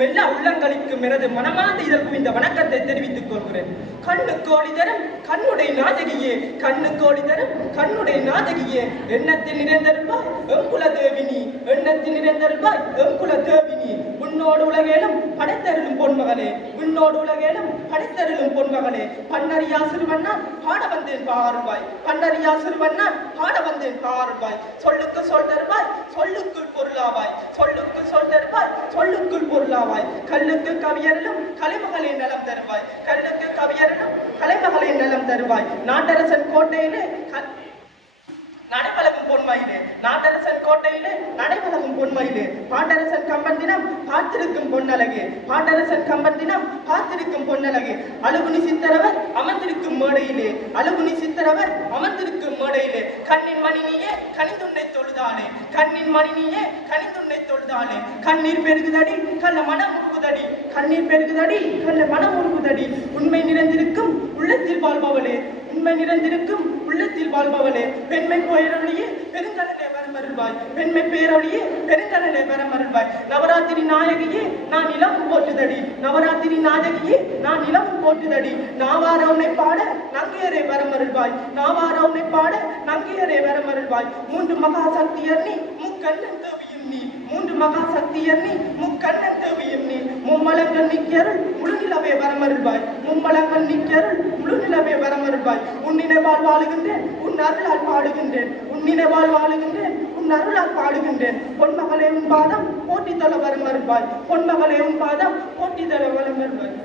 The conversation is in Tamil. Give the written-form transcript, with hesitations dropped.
கேட்கும் எல்லா உள்ளங்களுக்கும் எனது மனமார்ந்த இதற்கு இந்த வணக்கத்தை தெரிவித்துக் கொள்கிறேன். கண்ணுக்கு ஒளி தரும் கண்ணுடைய நாதகியே, கண்ணுக்கு ஒளி தரும் கண்ணுடைய நாதகியே, எண்ணத்தில் நிறைந்தருள்வாய் எங்குல தேவினி, எண்ணத்தில் நிறைந்தருள்வாய் எங்குல தேவினி. உன்னோடு உலகேலும் படைத்தருளும் பொன்மகளே, உன்னோடு உலகேலும் படைத்தருளும் பொன்மகளே. பன்னறியா சிறுவண்ணான் பாட வந்தேன் பாருவாய், பன்னறியா சிறுவண்ணான் பாட வந்தேன் பாருவாய். சொல்லுக்கு சொல் தருவாய் சொல்லுக்குள் பொருளாவாய், சொல்லுக்கு சொல் தருவாய் சொல்லுக்குள் பொருளாவாய். கல்லுக்கு கவியரலும் கலைமகளே நலம் தருவாய், கல்லுக்கு கவியரலும் கலைமகளே நலம் தருவாய். நாட்டரசன் கோட்டையிலே நடைபழகும் பொன்மையிலே, நாட்டரசன் கோட்டையிலே நடைபழகும் பொன்மையிலே. பாண்டரசன் கம்பன் தினம் பார்த்திருக்கும் பொன்னழகே, பாண்டரசன் கம்பன் தினம் பார்த்திருக்கும் பொன்னழகே. அழுகுனி சித்தரவர் அமர்ந்திருக்கும் மேடையிலே, அழுகுனி சித்தரவர் அமர்ந்திருக்கும் மேடையிலே. கண்ணின் மணினியே கனிந்துண்ணை தொழுதாளே, கண்ணின் மணினியே கனிந்துண்ணை தொழுதாளே. கண்ணீர் பெருகுதடி கள்ள மனம் உருகுதடி, கண்ணீர் பெருகுதடி கள்ள மனம் உருகுதடி. உண்மை நிறைந்திருக்கும் உள்ளத்தில் வாழ்பவளே, உண்மை நிறைந்திருக்கும் உள்ளத்தில் வாழ்பவளே. பெண்மை பேரொழியே பெருங்கடலே வரமருள்வாய், பெண்மை பேரொழியே பெருங்கடலே வரமருள்வாய். நவராத்திரி நாயகியே நான் இளவும் போட்டுதடி, நவராத்திரி நாயகியே நான் இளவும் போட்டுதடி. நாவார உன்னை பாட நங்கையரே வரமருள்வாய், நாவார உன்னை பாட நங்கையரே வரமருள்வாய். மூன்று மகா சக்தியர் நீ முக்கண்ணன் தேவியும் நீ, மூன்று மகா சக்தியர் நீ முக்கண்ணன் தேவியும் நீ. மும்மலங்கள் நிக்கருள் முழுநிலவே வரமருள்வாய், மும்மலங்கள் நிக்கருள் முழுநிலவே வரமருள்வாய். உன்னினைவால் வாழுகின்றேன் உன் அருளால் பாடுகின்றேன், உன்னினைவால் வாழுகின்றேன் உன் அருளால் பாடுகின்றேன். பொன்மகளே உன் பாதம் போட்டி தள வரமருள்வாய், பொன்மகளே உன் பாதம் போட்டி தள வரமருள்வாய்.